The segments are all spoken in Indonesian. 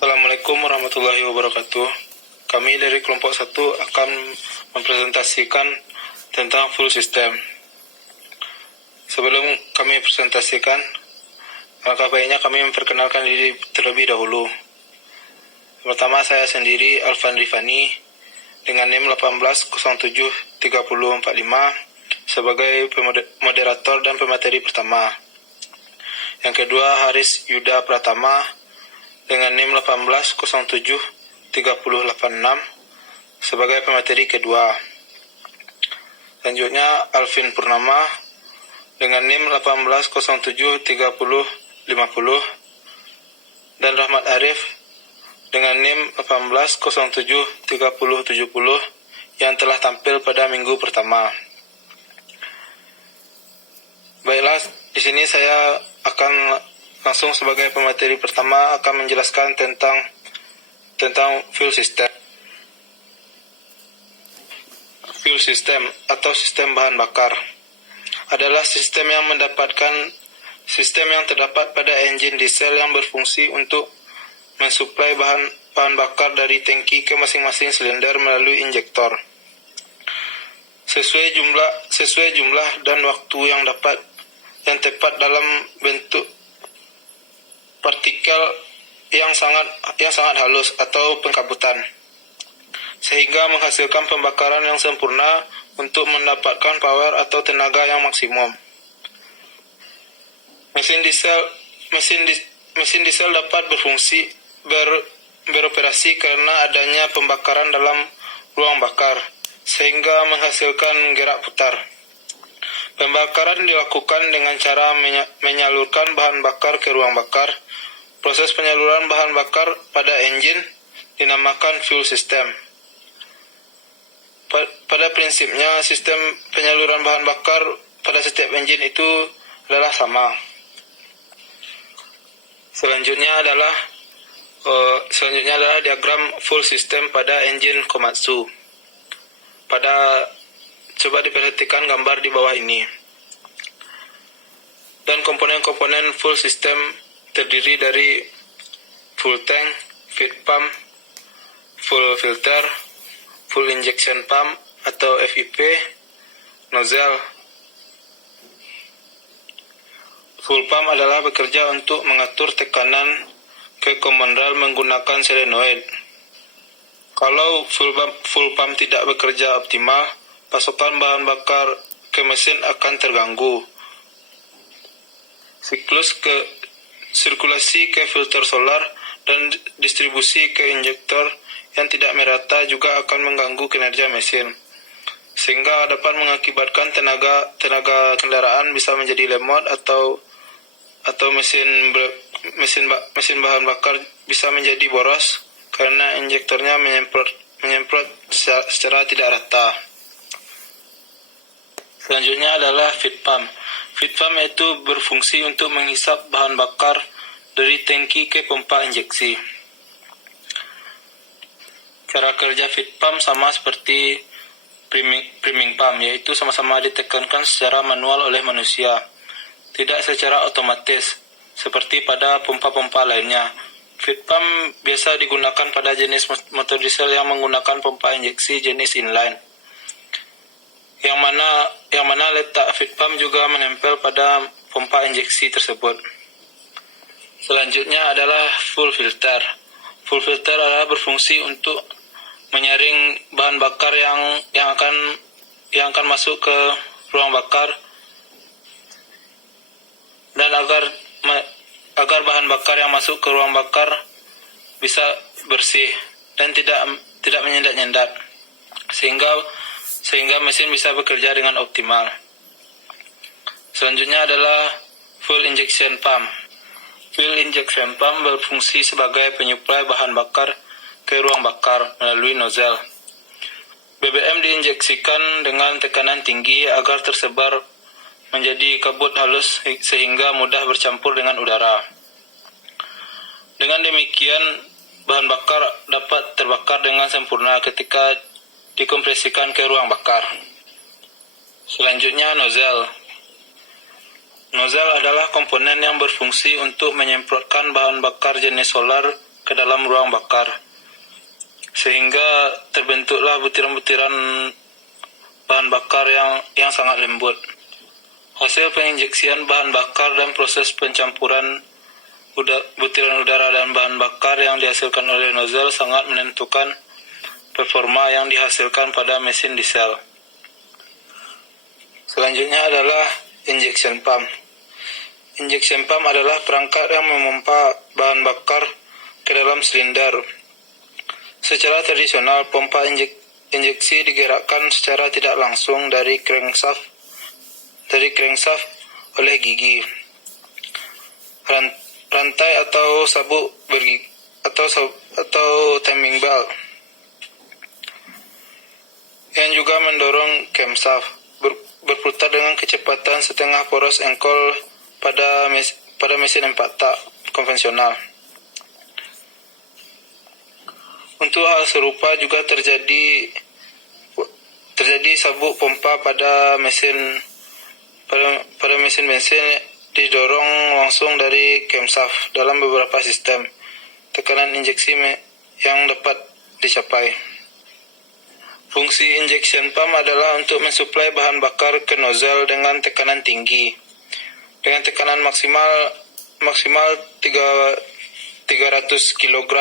Assalamualaikum warahmatullahi wabarakatuh. Kami dari kelompok 1 akan mempresentasikan tentang full system. Sebelum kami presentasikan, alangkah baiknya kami memperkenalkan diri terlebih dahulu. Pertama, saya sendiri Alvan Rifani dengan NIM 18073045 sebagai moderator dan pemateri pertama. Yang kedua, Haris Yuda Pratama dengan NIM 18073086 sebagai pemateri kedua. Selanjutnya, Alvin Purnama dengan NIM 18073050 dan Rahmat Arif dengan NIM 18073070 yang telah tampil pada minggu pertama. Baiklah, di sini saya akan langsung sebagai pemateri pertama akan menjelaskan tentang fuel system. Fuel system atau sistem bahan bakar adalah sistem yang terdapat pada engine diesel yang berfungsi untuk mensuplai bahan bakar dari tangki ke masing-masing silinder melalui injektor. Sesuai jumlah dan waktu yang tepat dalam bentuk partikel yang sangat halus atau pengkabutan, sehingga menghasilkan pembakaran yang sempurna untuk mendapatkan power atau tenaga yang maksimum. Mesin diesel dapat beroperasi karena adanya pembakaran dalam ruang bakar, sehingga menghasilkan gerak putar. Pembakaran dilakukan dengan cara menyalurkan bahan bakar ke ruang bakar. Proses penyaluran bahan bakar pada engine dinamakan fuel system. Pada prinsipnya, sistem penyaluran bahan bakar pada setiap engine itu adalah sama. Selanjutnya adalah diagram full system pada engine Komatsu. Coba diperhatikan gambar di bawah ini. Dan komponen-komponen full system terdiri dari full tank, feed pump, full filter, full injection pump atau FIP, nozzle. Full pump adalah bekerja untuk mengatur tekanan ke common rail menggunakan solenoid. Kalau full pump tidak bekerja optimal, pasokan bahan bakar ke mesin akan terganggu. Sirkulasi ke filter solar dan distribusi ke injektor yang tidak merata juga akan mengganggu kinerja mesin, sehingga dapat mengakibatkan tenaga kendaraan bisa menjadi lemot atau mesin bahan bakar bisa menjadi boros karena injektornya menyemprot secara tidak rata. Selanjutnya adalah feed pump. Feed pump itu berfungsi untuk menghisap bahan bakar dari tangki ke pompa injeksi. Cara kerja feed pump sama seperti priming pump, yaitu sama-sama ditekankan secara manual oleh manusia, tidak secara otomatis seperti pada pompa-pompa lainnya. Feed pump biasa digunakan pada jenis motor diesel yang menggunakan pompa injeksi jenis inline, yang mana letak feed pump juga menempel pada pompa injeksi tersebut. Selanjutnya adalah full filter. Full filter adalah berfungsi untuk menyaring bahan bakar yang akan masuk ke ruang bakar, dan agar bahan bakar yang masuk ke ruang bakar bisa bersih dan tidak menyendat-nyendat, sehingga mesin bisa bekerja dengan optimal. Selanjutnya adalah full injection pump. Fuel injection pump berfungsi sebagai penyuplai bahan bakar ke ruang bakar melalui nozzle. BBM diinjeksikan dengan tekanan tinggi agar tersebar menjadi kabut halus sehingga mudah bercampur dengan udara. Dengan demikian, bahan bakar dapat terbakar dengan sempurna ketika dikompresikan ke ruang bakar. Selanjutnya, nozzle. Nozzle adalah komponen yang berfungsi untuk menyemprotkan bahan bakar jenis solar ke dalam ruang bakar, sehingga terbentuklah butiran-butiran bahan bakar yang sangat lembut. Hasil penginjeksian bahan bakar dan proses pencampuran butiran udara dan bahan bakar yang dihasilkan oleh nozzle sangat menentukan performa yang dihasilkan pada mesin diesel. Selanjutnya adalah injection pump. Injection pump adalah perangkat yang memompa bahan bakar ke dalam silinder. Secara tradisional, pompa injeksi digerakkan secara tidak langsung dari crankshaft oleh gigi, rantai atau sabuk bergigi atau timing belt yang juga mendorong camshaft berputar dengan kecepatan setengah poros engkol pada mesin 4 tak konvensional. Untuk hal serupa juga terjadi sabuk pompa pada mesin bensin didorong langsung dari camshaft dalam beberapa sistem tekanan injeksi yang dapat dicapai. Fungsi injection pump adalah untuk mensuplai bahan bakar ke nozzle dengan tekanan tinggi, dengan tekanan maksimal 300 kg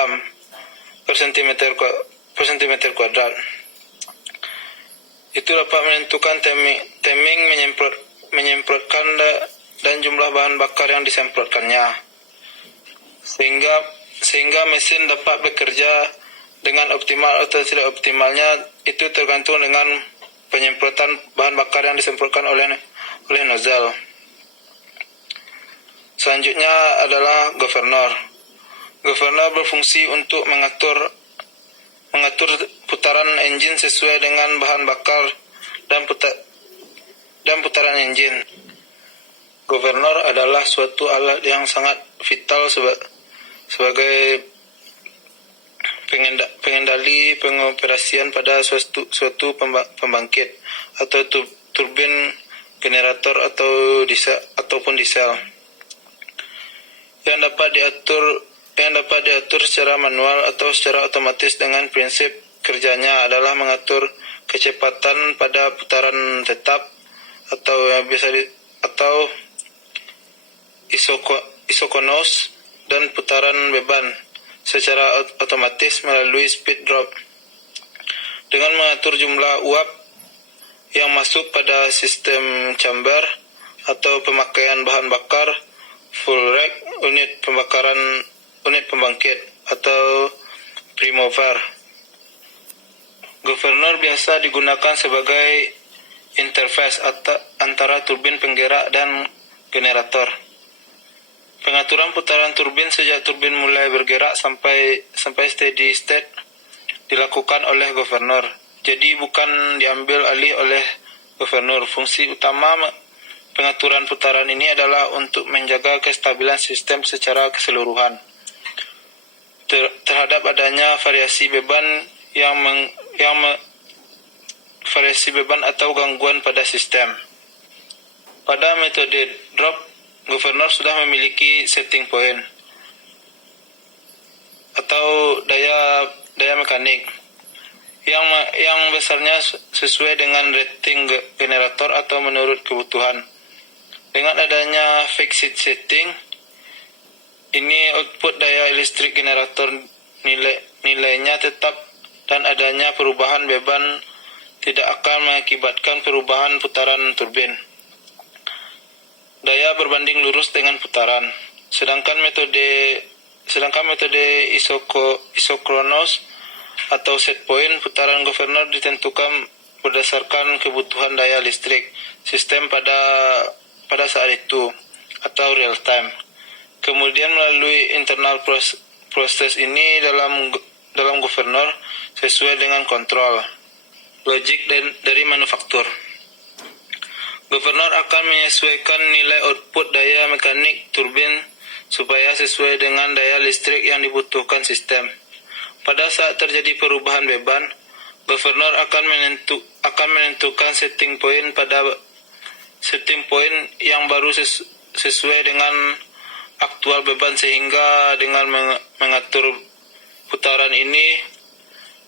per cm kuadrat. Itu dapat menentukan timing menyemprotkan dan jumlah bahan bakar yang disemprotkannya, sehingga mesin dapat bekerja dengan optimal atau tidak optimalnya itu tergantung dengan penyemprotan bahan bakar yang disemprotkan oleh nozzle. Selanjutnya adalah governor. Governor berfungsi untuk mengatur putaran engine sesuai dengan bahan bakar dan putaran engine. Governor adalah suatu alat yang sangat vital sebagai pengendali pengoperasian pada suatu pembangkit atau turbin, generator ataupun diesel yang dapat diatur secara manual atau secara otomatis. Dengan prinsip kerjanya adalah mengatur kecepatan pada putaran tetap atau isokonos dan putaran beban secara otomatis melalui speed drop. Dengan mengatur jumlah uap yang masuk pada sistem chamber atau pemakaian bahan bakar, full rack, unit pembangkit atau primover. Governor biasa digunakan sebagai interface antara turbin penggerak dan generator. Pengaturan putaran turbin sejak turbin mulai bergerak sampai steady state dilakukan oleh governor. Jadi bukan diambil alih oleh governor. Fungsi utama pengaturan putaran ini adalah untuk menjaga kestabilan sistem secara keseluruhan terhadap adanya variasi beban variasi beban atau gangguan pada sistem. Pada metode drop, governor sudah memiliki setting point atau daya mekanik yang besarnya sesuai dengan rating generator atau menurut kebutuhan. Dengan adanya fixed setting ini, output daya listrik generator nilainya tetap dan adanya perubahan beban tidak akan mengakibatkan perubahan putaran turbin. Daya berbanding lurus dengan putaran. Sedangkan metode isokronos atau set point putaran governor ditentukan berdasarkan kebutuhan daya listrik sistem pada saat itu atau real time. Kemudian melalui internal proses ini dalam governor sesuai dengan kontrol logik dari manufaktur. Governor akan menyesuaikan nilai output daya mekanik turbin supaya sesuai dengan daya listrik yang dibutuhkan sistem. Pada saat terjadi perubahan beban, governor akan menentukan setting point yang baru sesuai dengan aktual beban, sehingga dengan mengatur putaran ini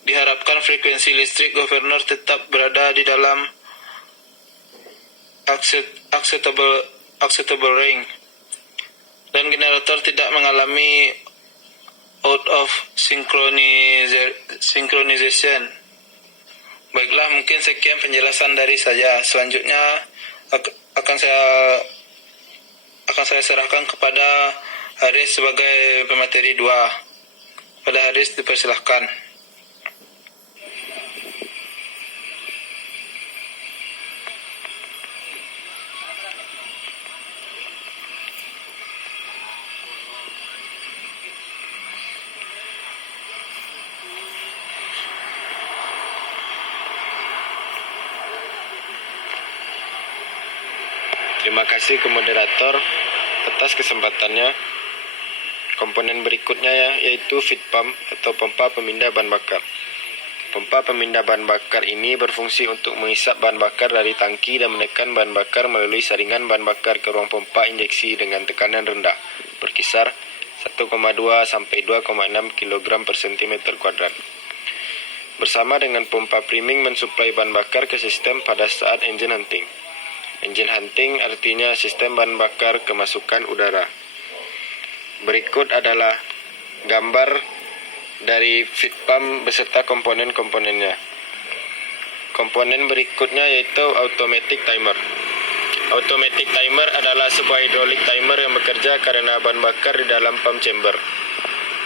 diharapkan frekuensi listrik governor tetap berada di dalam acceptable range dan generator tidak mengalami out of synchronization. Baiklah, mungkin sekian penjelasan dari saya. Selanjutnya akan saya serahkan kepada Haris sebagai pemateri 2. Pada Haris dipersilahkan. Terima kasih ke moderator atas kesempatannya. Komponen berikutnya yaitu feed pump atau pompa pemindah bahan bakar. Pompa pemindah bahan bakar ini berfungsi untuk menghisap bahan bakar dari tangki dan menekan bahan bakar melalui saringan bahan bakar ke ruang pompa injeksi dengan tekanan rendah, berkisar 1,2 sampai 2,6 kg per cm kuadrat. Bersama dengan pompa priming mensuplai bahan bakar ke sistem pada saat engine hunting. Engine hunting artinya sistem bahan bakar kemasukan udara. Berikut adalah gambar dari feed pump beserta komponen-komponennya. Komponen berikutnya yaitu automatic timer. Automatic timer adalah sebuah hydraulic timer yang bekerja karena bahan bakar di dalam pump chamber.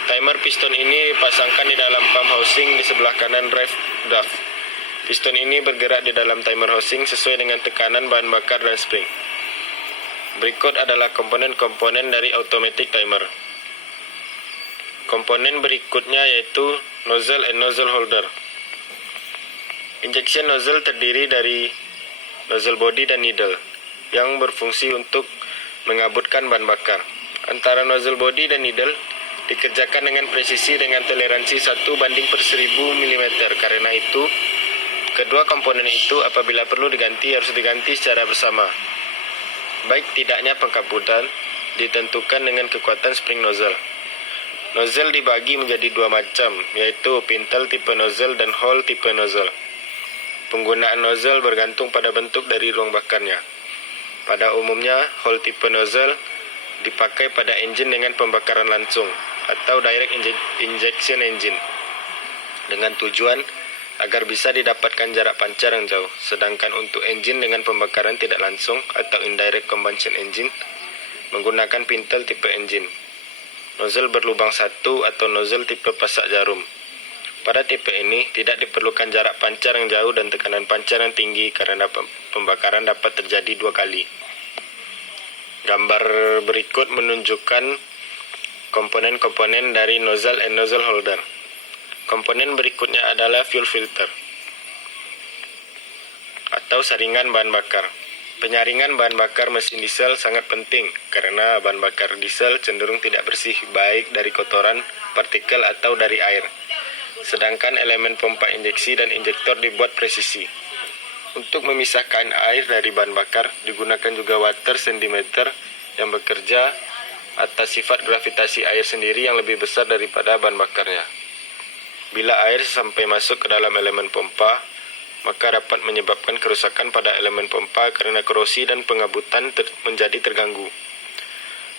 Timer piston ini dipasangkan di dalam pump housing di sebelah kanan drive shaft. Piston ini bergerak di dalam timer housing sesuai dengan tekanan bahan bakar dan spring. Berikut adalah komponen-komponen dari automatic timer. Komponen berikutnya yaitu nozzle and nozzle holder. Injection nozzle terdiri dari nozzle body dan needle yang berfungsi untuk mengabutkan bahan bakar. Antara nozzle body dan needle dikerjakan dengan presisi dengan toleransi 1/1000 mm. Karena itu, kedua komponen itu apabila perlu diganti harus diganti secara bersama. Baik tidaknya pengkabutan ditentukan dengan kekuatan spring nozzle. Nozzle dibagi menjadi dua macam, yaitu pintle tipe nozzle dan hole tipe nozzle. Penggunaan nozzle bergantung pada bentuk dari ruang bakarnya. Pada umumnya, hole tipe nozzle dipakai pada engine dengan pembakaran langsung atau direct injection engine dengan tujuan agar bisa didapatkan jarak pancar yang jauh. Sedangkan untuk engine dengan pembakaran tidak langsung atau indirect combustion engine menggunakan pintle tipe engine. Nozzle berlubang satu atau nozzle tipe pasak jarum. Pada tipe ini tidak diperlukan jarak pancar yang jauh dan tekanan pancar yang tinggi karena pembakaran dapat terjadi 2 kali. Gambar berikut menunjukkan komponen-komponen dari nozzle and nozzle holder. Komponen berikutnya adalah fuel filter atau saringan bahan bakar. Penyaringan bahan bakar mesin diesel sangat penting karena bahan bakar diesel cenderung tidak bersih baik dari kotoran, partikel atau dari air. Sedangkan elemen pompa injeksi dan injektor dibuat presisi. Untuk memisahkan air dari bahan bakar digunakan juga water centimeter yang bekerja atas sifat gravitasi air sendiri yang lebih besar daripada bahan bakarnya. Bila air sampai masuk ke dalam elemen pompa, maka dapat menyebabkan kerusakan pada elemen pompa karena korosi dan pengabutan menjadi terganggu.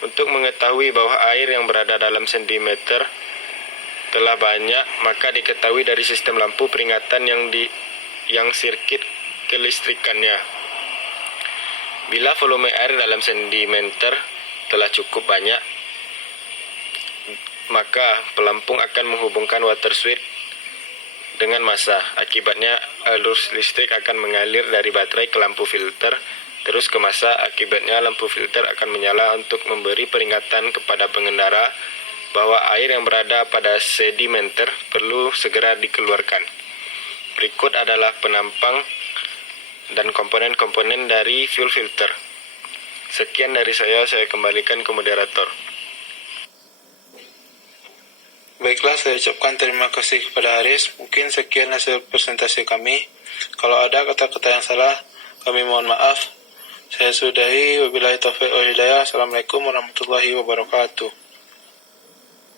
Untuk mengetahui bahwa air yang berada dalam sentimeter telah banyak, maka diketahui dari sistem lampu peringatan yang sirkuit kelistrikannya. Bila volume air dalam sentimeter telah cukup banyak, maka pelampung akan menghubungkan water switch dengan massa. Akibatnya arus listrik akan mengalir dari baterai ke lampu filter terus ke massa. Akibatnya lampu filter akan menyala untuk memberi peringatan kepada pengendara bahwa air yang berada pada sedimenter perlu segera dikeluarkan. Berikut adalah penampang dan komponen-komponen dari fuel filter. Sekian dari saya kembalikan ke moderator. Baiklah, saya ucapkan terima kasih kepada Haris. Mungkin sekian hasil presentasi kami. Kalau ada kata-kata yang salah, kami mohon maaf. Saya sudahi. Wabillahi taufiq wal hidayah. Assalamualaikum warahmatullahi wabarakatuh.